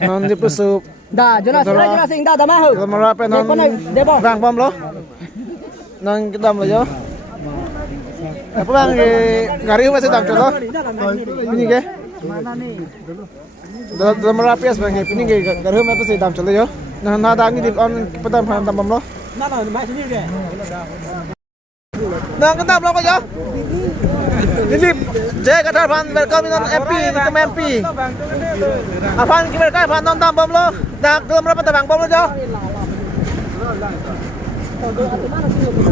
non di pesu Dah, jelas sing dah mah. merape non bang bom lo non kita lo yo apa bang ngari masih tam cholo ini ke dalam merape as bang ini ke ngari masih tam cholo yo nah dah ni di on petam tam bom lo Nah, mai sini ke. nah ketam lo ko yo ini je kata pan welcome non MP itu MP apaan kita kan pan non tam bom lo dah dalam merape tam bom lo yo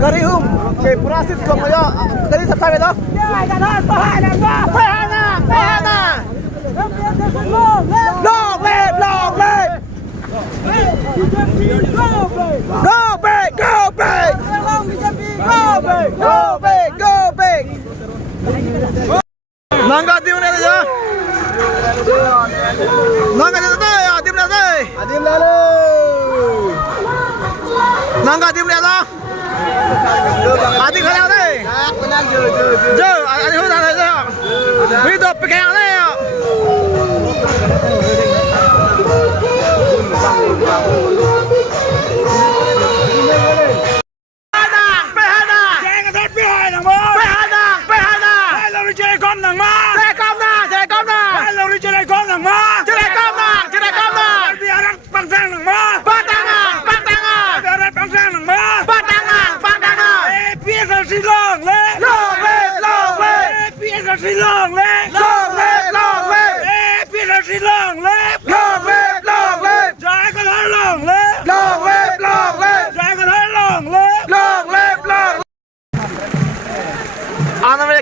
Gari ke purasit ko mo yo gari sa tabi do pahana long live go big nangga dim na yo nangga dim na nangga dim na lo Adi khơi đây. Giờ anh hút ra đây rồi. Bây giờ bị kéo đây.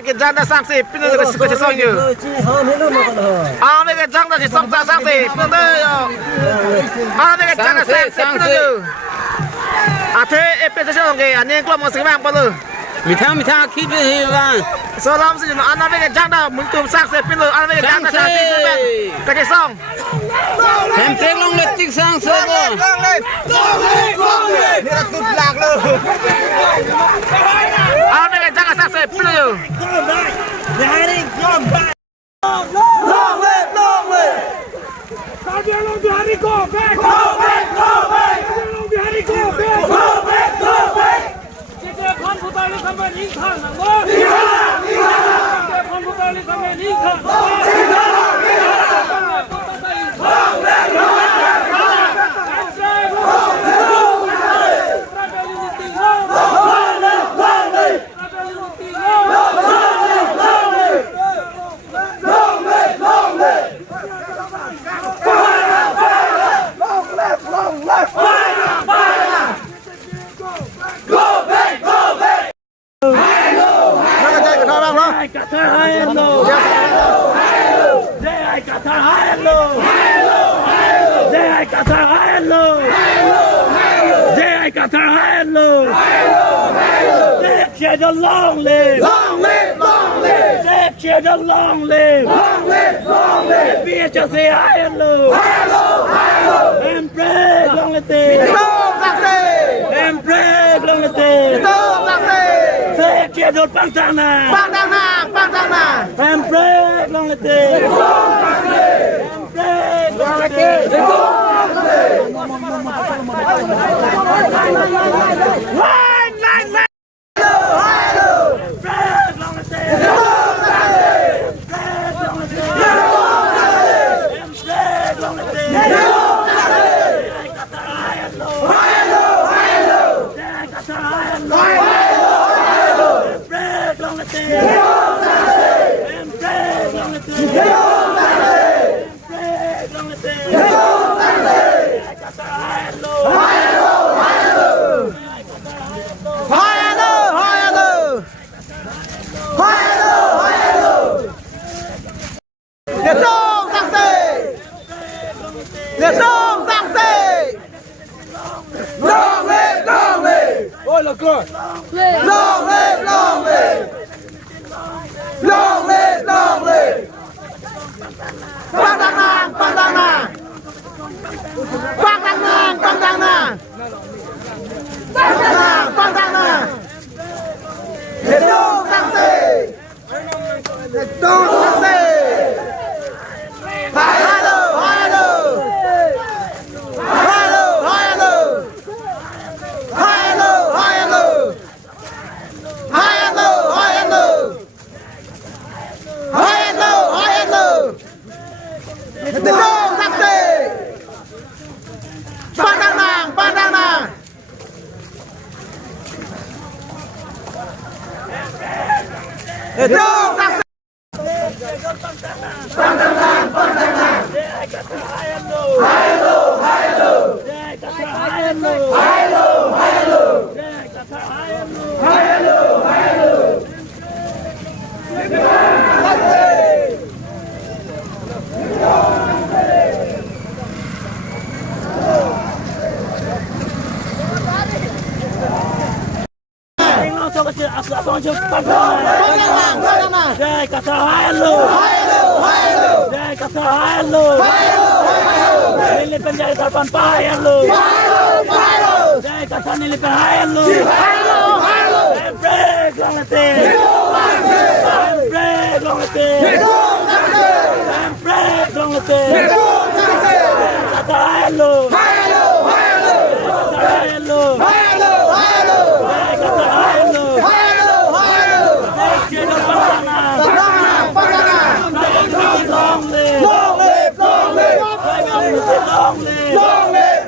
Cái răng đã sang xịp, bây giờ cái sự xong như mấy cái răng đã chỉ xong ra sang xịp, bây giờ mấy cái răng đã sang xịp bây giờ thế bây giờ cái anh em có một sự vang bao giờ mi thang khi đi vào sau đó mình anh mấy cái răng đã muốn tụm sang xịp bây giờ anh mấy cái răng đã sang xịp bây giờ cái gì xong em thấy long lên tích sang xịp rồiนี่เราตุดหลักเลยmấy cái răng đã sang xịp bây giờ long live Long Bihari go back! Go back! Long Bihari go back! Go back! Kita pun putari sampai ningkan, nanggo. Kita pun putari sampai ningkan. Long live! Long live! Long live! Say children long live! Long live! Long live! Be just say hello! Hello! Hello! And pray long live! And pray long live! Say children bang tang na! Bang tang na! Bang tang na! And pray long live! And pray long live! One line! Ôi là cười. Long live, long live. Long live, long live. Pandana, pandana. Pandana, pandana. Pandana, pandana. Itu saksi. Itu saksi. Halo, halo. Hidup saksi. Jai kata halo. Jai kata halo. Nilipin jai tarpan pahayan lo. Jai kata nilipin hayan lo. Empreg long lete. Empreg long lete. Empreg long lete. Kata halo. Kata halo. Jai kata halo. Long live! Long live! Long live! Long live! Long live! Long live! Long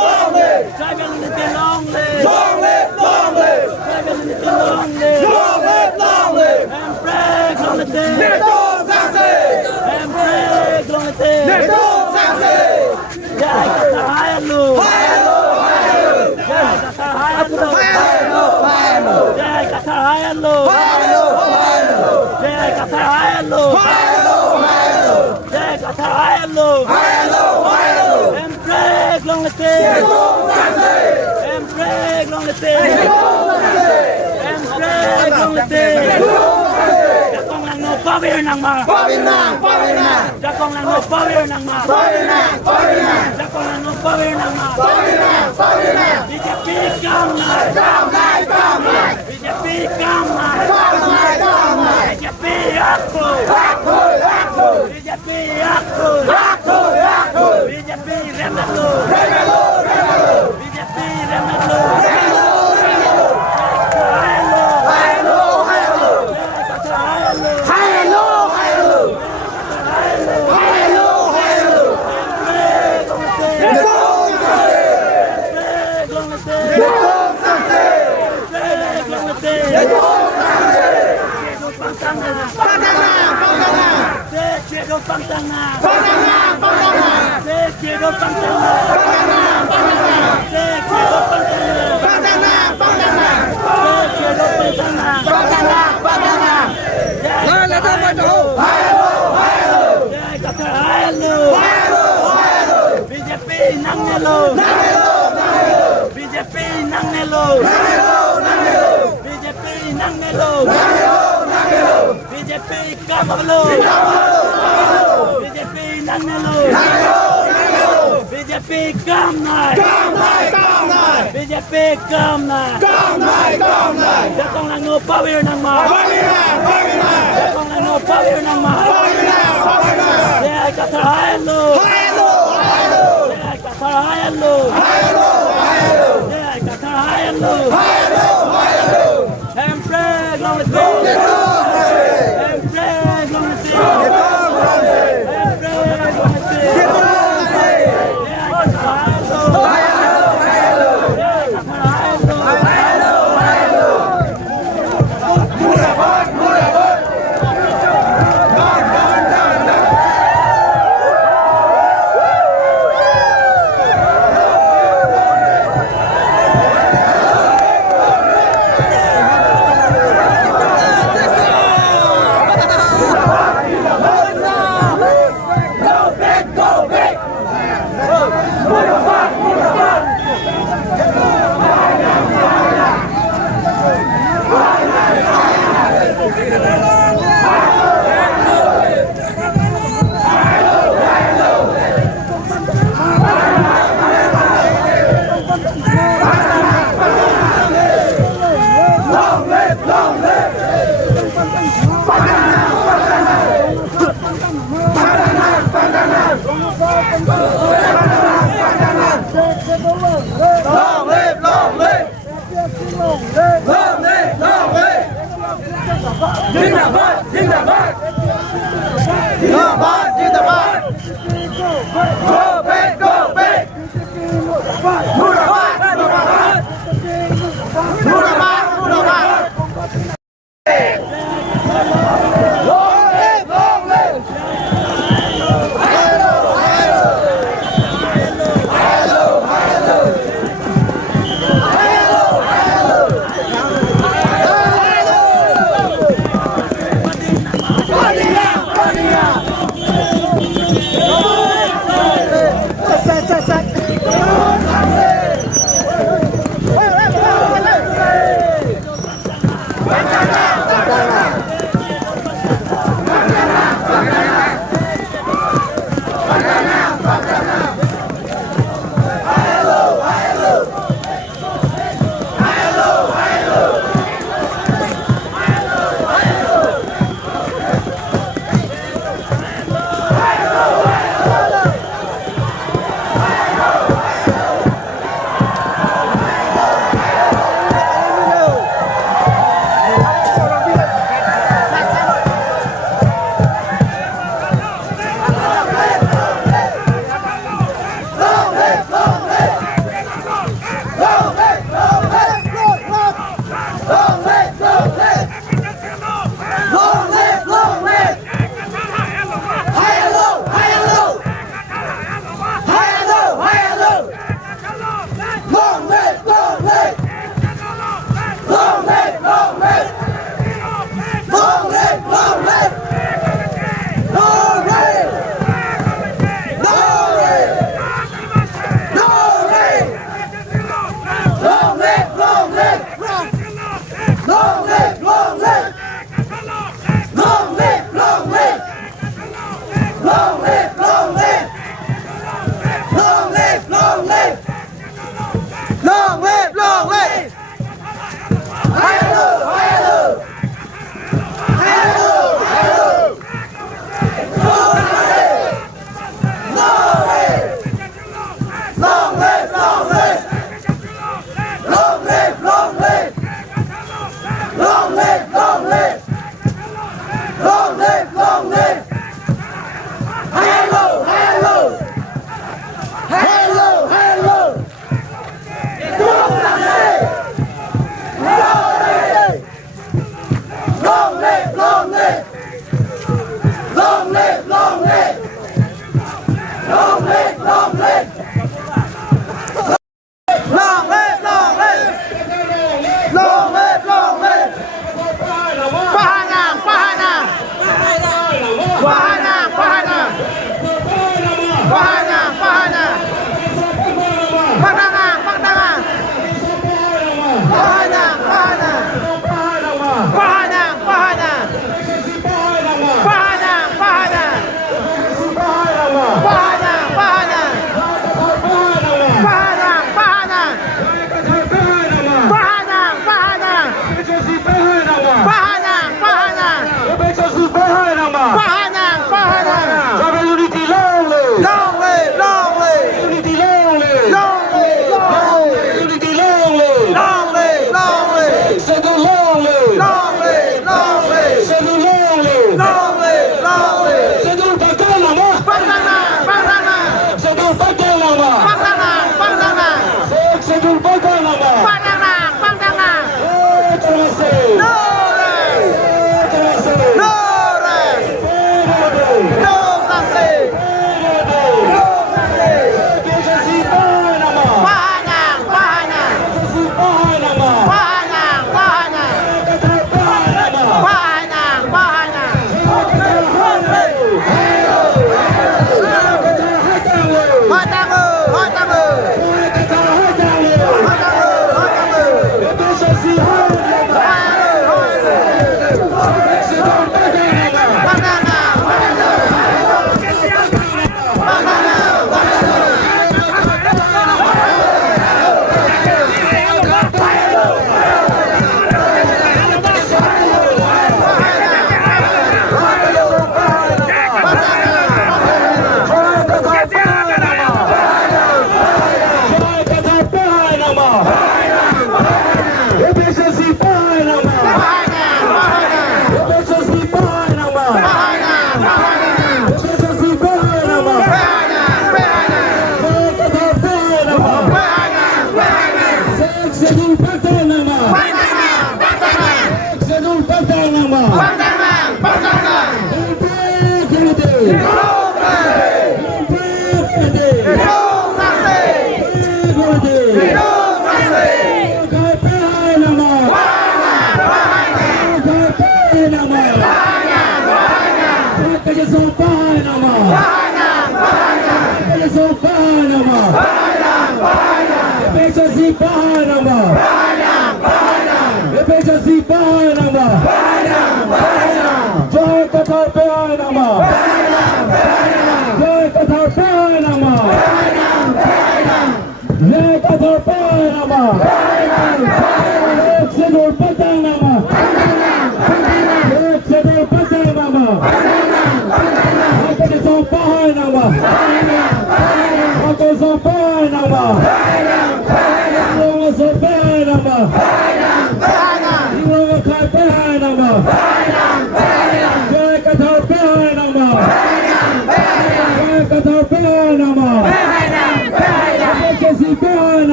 live! Long live! Long live! Long live! Long live! Long live! Empreg long lete! Hidup saksi! Empreg long lete! Hidup saksi! Jai kata halo! Jai kata halo! Jai kata halo! Jai kata halo! Jai kata halo! Empreg long lete! Empreg long lete! Empreg long lete! Jakong lang no pawir ng mga! Jakong lang no pawir ng mga! Jakong lang no pawir ng mga! BJP kamnay! BJP kamnay! BJP ako! BJP ako! BJP remelo! BJP remelo! BJP nang nelo! BJP nang nelo! BJP nang nelo! BJP kamalo! BJP nang nelo! BJP kamnay! BJP kamnay! Jakong lang no pawir ng mga! Jakong lang no pawir ng mga! Jai kata halo! Jai kata halo! Jai kata halo! Empreg long lete! Empreg long lete! Empreg long lete! Jai kata halo! Jai kata halo! Murabad! nama. Pangdangan, Pangdangan, Sekjen Batang nama. Pangdangan, Pangdangan. Terima kasih. Nores, Terima kasih. Nores, Periode. no sanksi, Periode. no sanksi. PSSI Pahang nama. Pahanyang, Pahanyang, PSSI Pahang nama. Pahanyang, Pahanyang, Kata Pahang nama. Pahanyang, Pahanyang.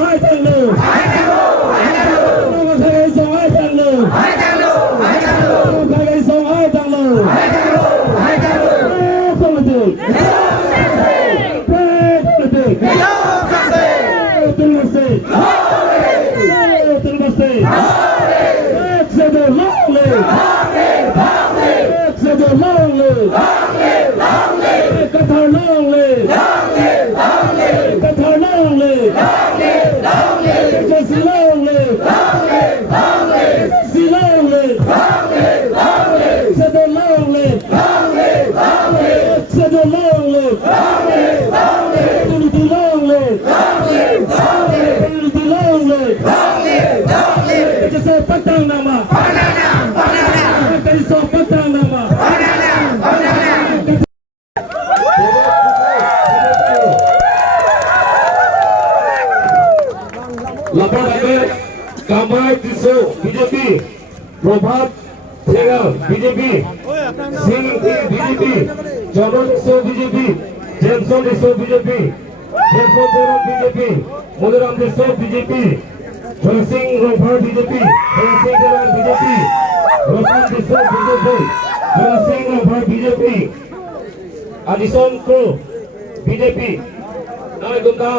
Hoi Tang Lư, Hoi Tang Lư, Hoi Tang Lư, Hoi Tang Lư. Hoi Lư, Pangdangan, Lapor Ahmed, Kamai Tiso BJP, Prabhat Thegal BJP, Singh BJP, Chaudhary Tiso BJP, Jenson Tiso BJP, Jenson Thegal BJP, Modiram Tiso BJP, Joy Singh Rohar BJP, Joy Singh Thegal BJP, Roshan Tiso BJP, Joy Singh Rohar BJP, Adison Kro BJP. Now kita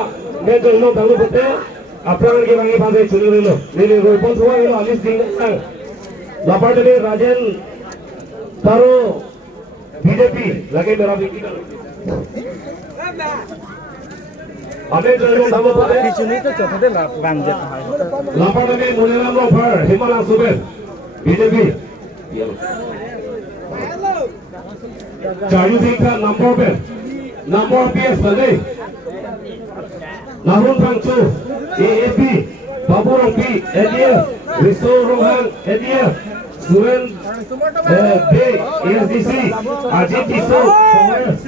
menjadi lo tangguh betul. Apalagi kita ini pasal curi dulu, ini rumput semua ini alis tinggal. Lapar jadi Rajen taruh BJP lagi berapa kita? Amin jadi tangguh betul. Pichuni itu contohnya banjir. Lapar jadi Mulialam Rohar, Himalang Subir BJP. Cayu Tingkat number PS lagi. Nahun Pangcu, AAP, Babu Rongpi, ADF, Risto Rohan, ADF, Suren B ASDC Ajit Tiso Congress,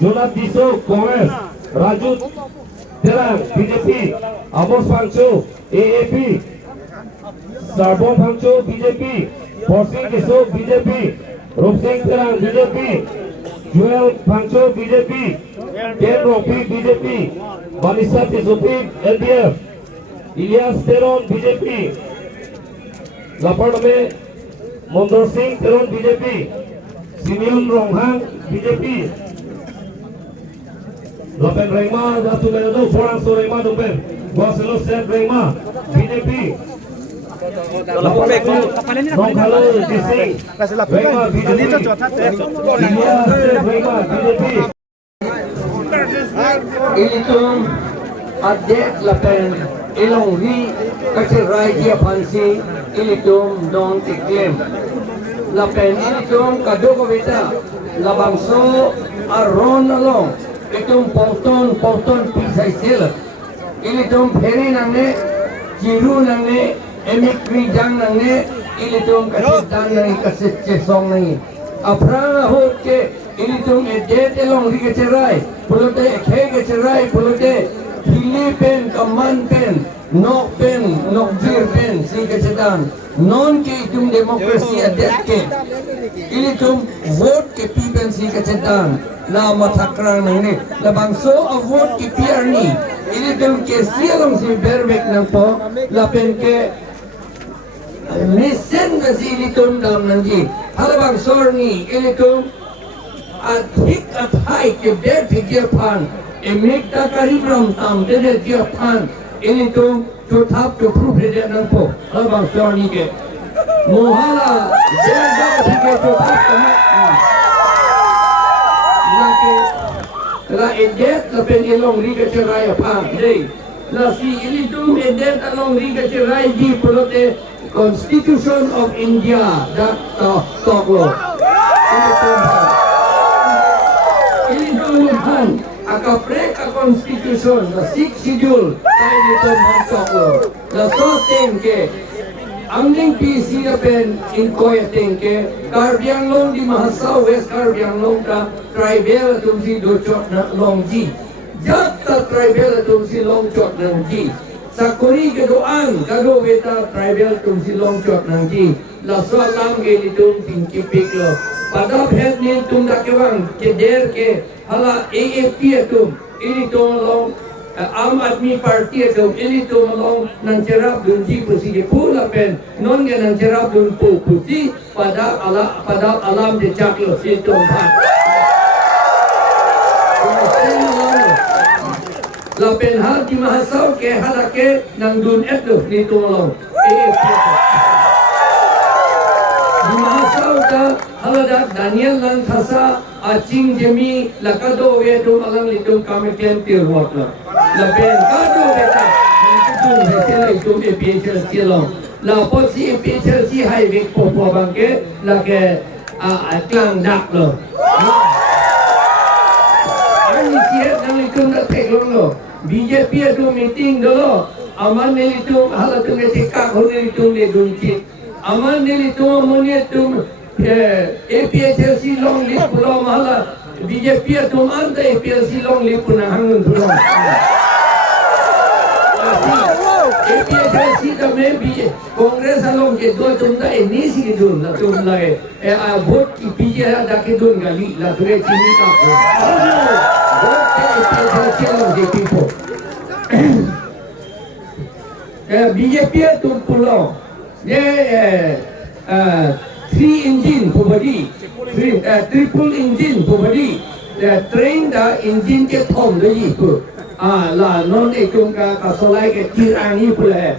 Jonas Tiso Congress, Raju Terang BJP, Amos Pancho AAP, Sarbon Pancho BJP, Borsing Tiso BJP, Rupsing Terang BJP, Joel Pancho BJP, Ken Ropi BJP, Vanessa Tisopi LDF, Ilyas Teron BJP, Lapar में Mondor Singh Teron BJP, Simeon Ronghang BJP, Lapen Rema Datu Menado Foran Sorema Dumpen, Goselo Set Rema BJP, Ronghalo Dising Rema BJP, Ilyas Set Rema BJP. Ilitum adet lapen ilonghi kacerai dia pansi ilitum dong tiklem lapen ilitum kadoko beta labangso aron along itum ponton pisai sila ilitum pheri nangne jiru nangne emikri jang nangne ilitum kasit dan nangi kasit cesong nangi aprang hot ke ilitum edet elong rikecerai pulote kecerai pulote Philippine Command Pen, Nok Pen, Nokjir Pen, si kecetan. Non ke itum demokrasi adet ke. Ilitum vote ke pipen si kecetan. La matakrang nang ni. La bangso a vote ke PR ni. Ilitum ke sialong si berbek nang po. La pen ke misen ka si ilitum dalam nang ji. Hala bangso ni ilitum at hik at hai ke ber pikir pan. Emekta karibram tam dede dia pan ini tu tap tu proof dia nampo abang sorry ke mohala jaga tiga tu tap kamu lagi la edet la pen elong riga cerai pan dei la si ini tu edet along riga cerai di pelote Constitution of India dak tok lo ini tu pan Akapre ka constitution the 6th schedule kay nito montok lo la so tengke angling PC na pen in koya tengke Karbiang long di Mahasau West Karbiang long ka tribal tumsi dochot na long ji jatta tribal tumsi long chot nang ji sakuri kedoan kado beta tribal tumsi long chot nang ji la so lam ge nito tingki piklo pada phet ni tum dakewang ke der ke hala AAP tum ini tum long Aam Admi Party tum ini tum long nang cerap dun ji persige pula pen non ge nang cerap dun putih pada alam de caklo si tum ha la pen hal di Mahasau ke hala ke nang dun etu ni tum long AAP di Mahasau ka hala Daniel lang thasa acing jemi lakado wetum alang litum kami kentir wakla lapen kado beta itu besela itu EPHL silong la posi EPHL si highway popo bangke lake klang dak lo ani sihat nang litum dak teklong lo BJP itu meeting dolo aman nelitum hala tu ngecekak hone litum le duncit aman nelitum monietum APHLC long list pulau mahala BJP tu anda APHLC long list pun hangun pulau APHLC kami Kongres along ke dua tunda ini sih dun lah tunda vote ki PJ ada ke dun gali lah tu cini tak vote ke APHLC along ke people BJP tu pulau three engine pobadi triple engine pobadi train da engine ke thom le yi pu la non ekung ka solai ke tir ang yi pu le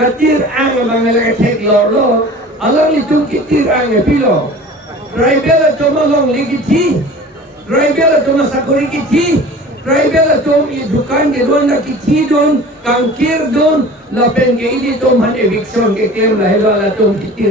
ka tir ang mang le ke thek lo alang li tung ki tir ang e pilo tribal to ma long li ki thi tribal to ma sakori ki thi tribal to i dukan ke don na ki thi don kangkir don la pen ke idi to man eviction ke kem la hela la to ki tir